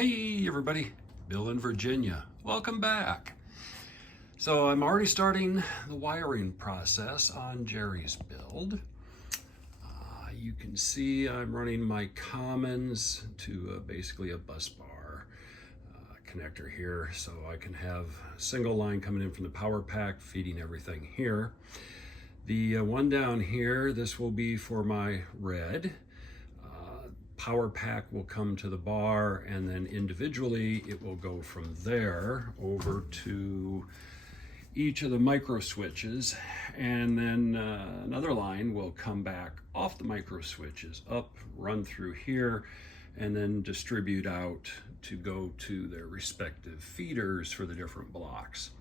Hey everybody, Bill in Virginia. Welcome back. So I'm already starting the wiring process on Jerry's build. You can see I'm running my commons to basically a bus bar connector here, so I can have a single line coming in from the power pack feeding everything here. The one down here, this will be for my red. Power pack will come to the bar, and then individually it will go from there over to each of the micro switches, and then another line will come back off the micro switches up, run through here, and then distribute out to go to their respective feeders for the different blocks.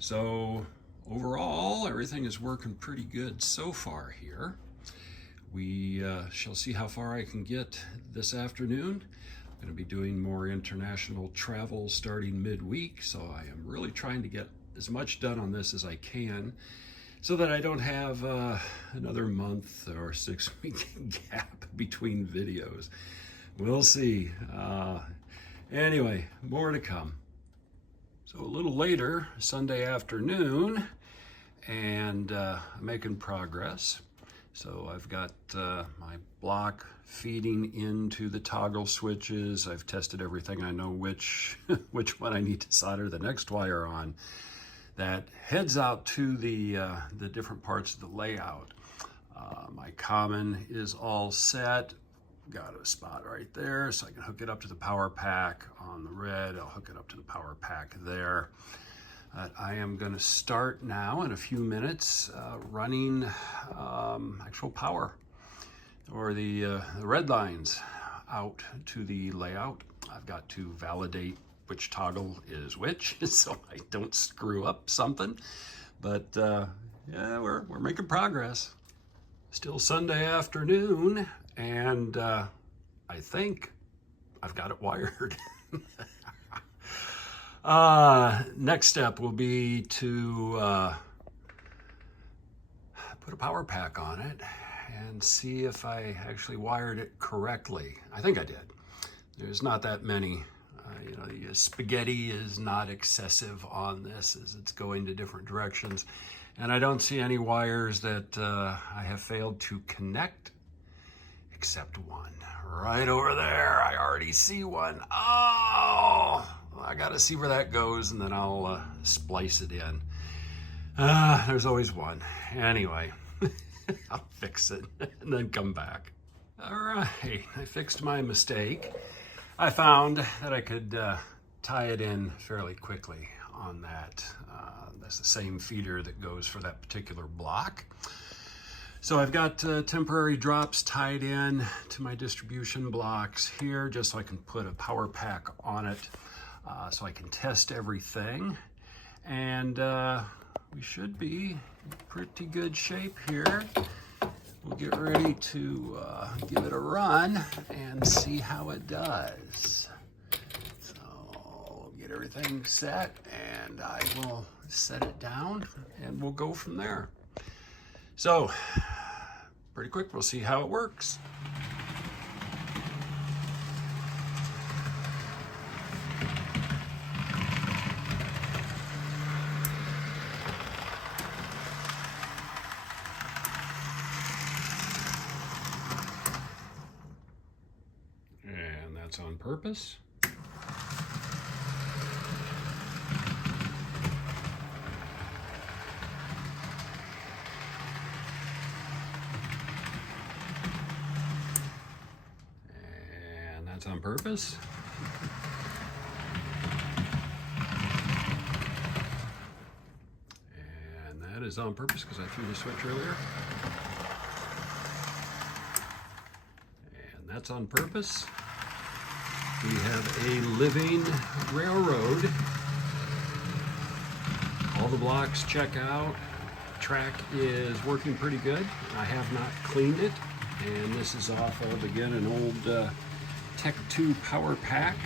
So overall, everything is working pretty good so far here. We shall see how far I can get this afternoon. I'm going to be doing more international travel starting midweek, so I am really trying to get as much done on this as I can so that I don't have another month or 6-week gap between videos. We'll see. Anyway, more to come. So a little later, Sunday afternoon, and I'm making progress. So I've got my block feeding into the toggle switches. I've tested everything. I know which one I need to solder the next wire on. That heads out to the different parts of the layout. My common is all set. Got a spot right there, so I can hook it up to the power pack on the red. I'll hook it up to the power pack there. I am going to start now in a few minutes running actual power, or the red lines out to the layout. I've got to validate which toggle is which so I don't screw up something. But yeah, we're making progress. Still Sunday afternoon, and I think I've got it wired. Next step will be to put a power pack on it and see if I actually wired it correctly. I think I did. There's not that many. You know, the spaghetti is not excessive on this as it's going to different directions. And I don't see any wires that I have failed to connect, except one right over there. I already see one. Oh! I gotta see where that goes, and then I'll splice it in. There's always one. Anyway, I'll fix it and then come back. All right, I fixed my mistake. I found that I could tie it in fairly quickly on that. That's the same feeder that goes for that particular block. So I've got temporary drops tied in to my distribution blocks here, just so I can put a power pack on it. So I can test everything, and we should be in pretty good shape here. We'll get ready to give it a run and see how it does. So we'll get everything set, and I will set it down, and we'll go from there. So pretty quick, we'll see how it works. On purpose. And that's on purpose. And that is on purpose because I threw the switch earlier. And that's on purpose. We have a living railroad. All the blocks check out. Track is working pretty good. I have not cleaned it. And this is off of, again, an old Tech 2 power pack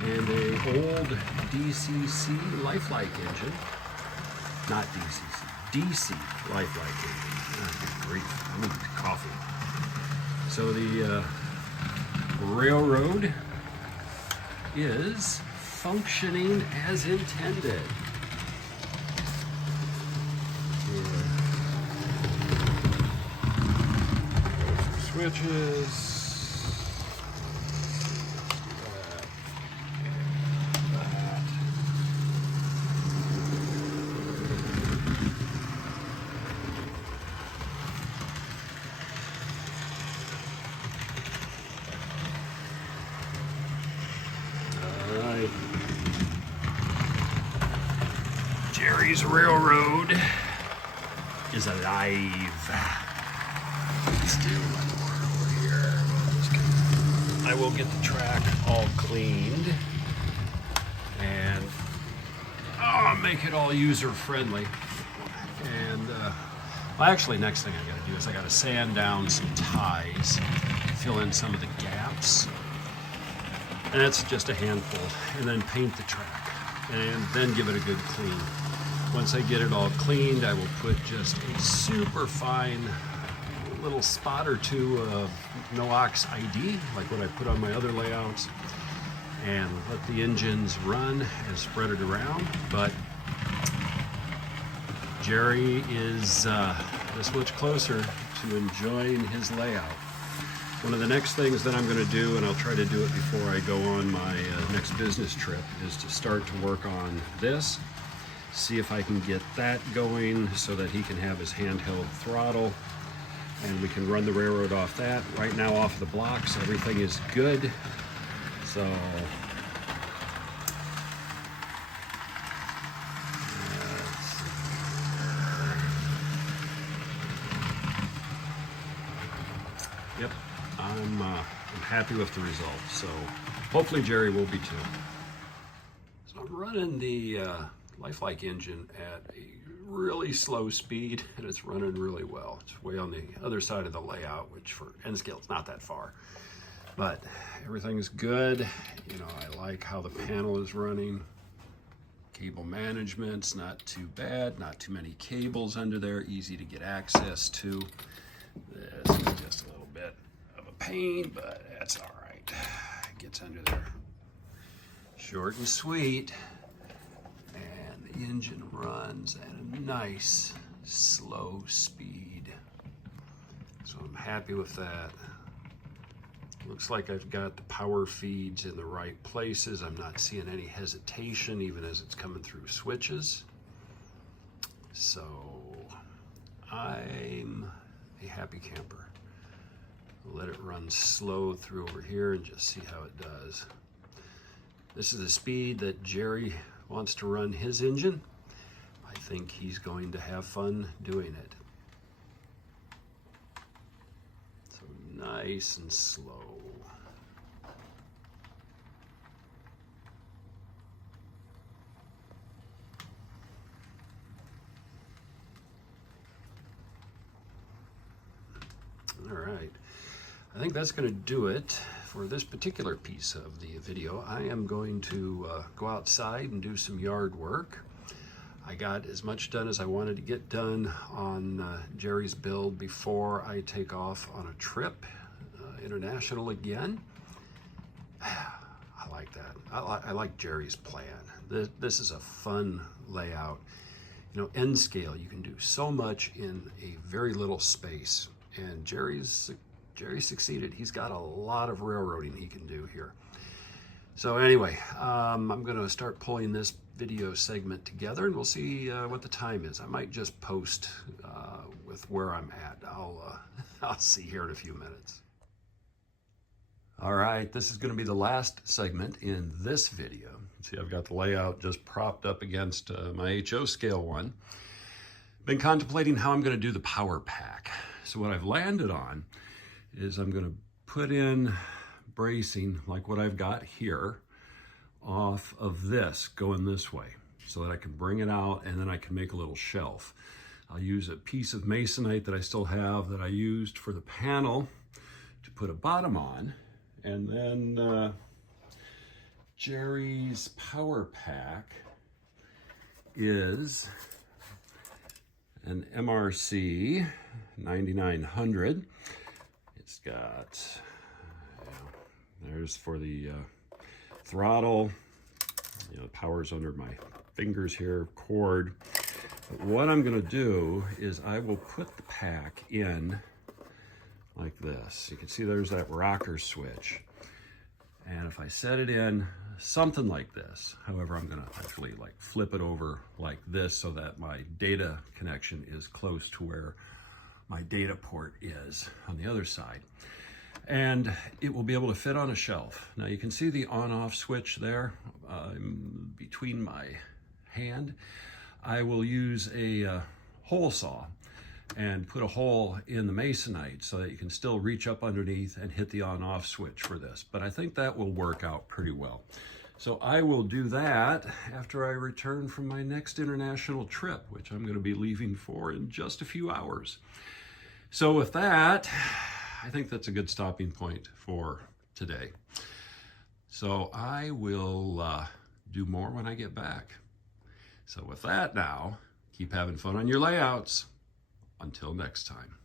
and a old DCC Lifelike engine. Not DCC, DC Lifelike engine. Good grief, I need coffee. So the railroad is functioning as intended. Switches. Jerry's Railroad is alive. Let's do one more over here. I will get the track all cleaned and make it all user friendly. And well, actually, next thing I got to do is I got to sand down some ties, fill in some of the gaps, and that's just a handful, and then paint the track, and then give it a good clean. Once I get it all cleaned, I will put just a super fine little spot or two of Noax ID, like what I put on my other layouts, and let the engines run and spread it around. But Jerry is this much closer to enjoying his layout. One of the next things that I'm going to do, and I'll try to do it before I go on my next business trip, is to start to work on this. See if I can get that going so that he can have his handheld throttle and we can run the railroad off that. Right now off the blocks, everything is good. So yep, I'm happy with the results. So hopefully Jerry will be too. So I'm running the Lifelike engine at a really slow speed, and it's running really well. It's way on the other side of the layout, which for N scale it's not that far, but everything's good. You know, I like how the panel is running. Cable management's not too bad, not too many cables under there, easy to get access to. This is just a little bit of a pain, but that's all right. It gets under there. Short and sweet. The engine runs at a nice slow speed, so I'm happy with that. Looks like I've got the power feeds in the right places. I'm not seeing any hesitation even as it's coming through switches, so I'm a happy camper. Let it run slow through over here and just see how it does. This is the speed that Jerry wants to run his engine. I think he's going to have fun doing it. So nice and slow. All right, I think that's going to do it for this particular piece of the video. I am going to go outside and do some yard work. I got as much done as I wanted to get done on Jerry's build before I take off on a trip, international again. I like that. I like Jerry's plan. This is a fun layout. You know, N scale, you can do so much in a very little space, and Jerry succeeded. He's got a lot of railroading he can do here. So anyway, I'm going to start pulling this video segment together, and we'll see what the time is. I might just post with where I'm at. I'll see here in a few minutes. All right, this is going to be the last segment in this video. See, I've got the layout just propped up against my HO scale one. Been contemplating how I'm going to do the power pack. So what I've landed on is I'm going to put in bracing like what I've got here off of this going this way so that I can bring it out and then I can make a little shelf. I'll use a piece of masonite that I still have that I used for the panel to put a bottom on, and then Jerry's power pack is an MRC 9900. It's got, there's for the throttle, power's under my fingers here, cord. But what I'm gonna do is I will put the pack in like this. You can see there's that rocker switch. And if I set it in something like this, however, I'm gonna actually like flip it over like this so that my data connection is close to where my data port is on the other side. And it will be able to fit on a shelf. Now you can see the on-off switch there between my hand. I will use a hole saw and put a hole in the masonite so that you can still reach up underneath and hit the on-off switch for this. But I think that will work out pretty well. So I will do that after I return from my next international trip, which I'm going to be leaving for in just a few hours. So with that, I think that's a good stopping point for today. So I will do more when I get back. So with that now, keep having fun on your layouts. Until next time.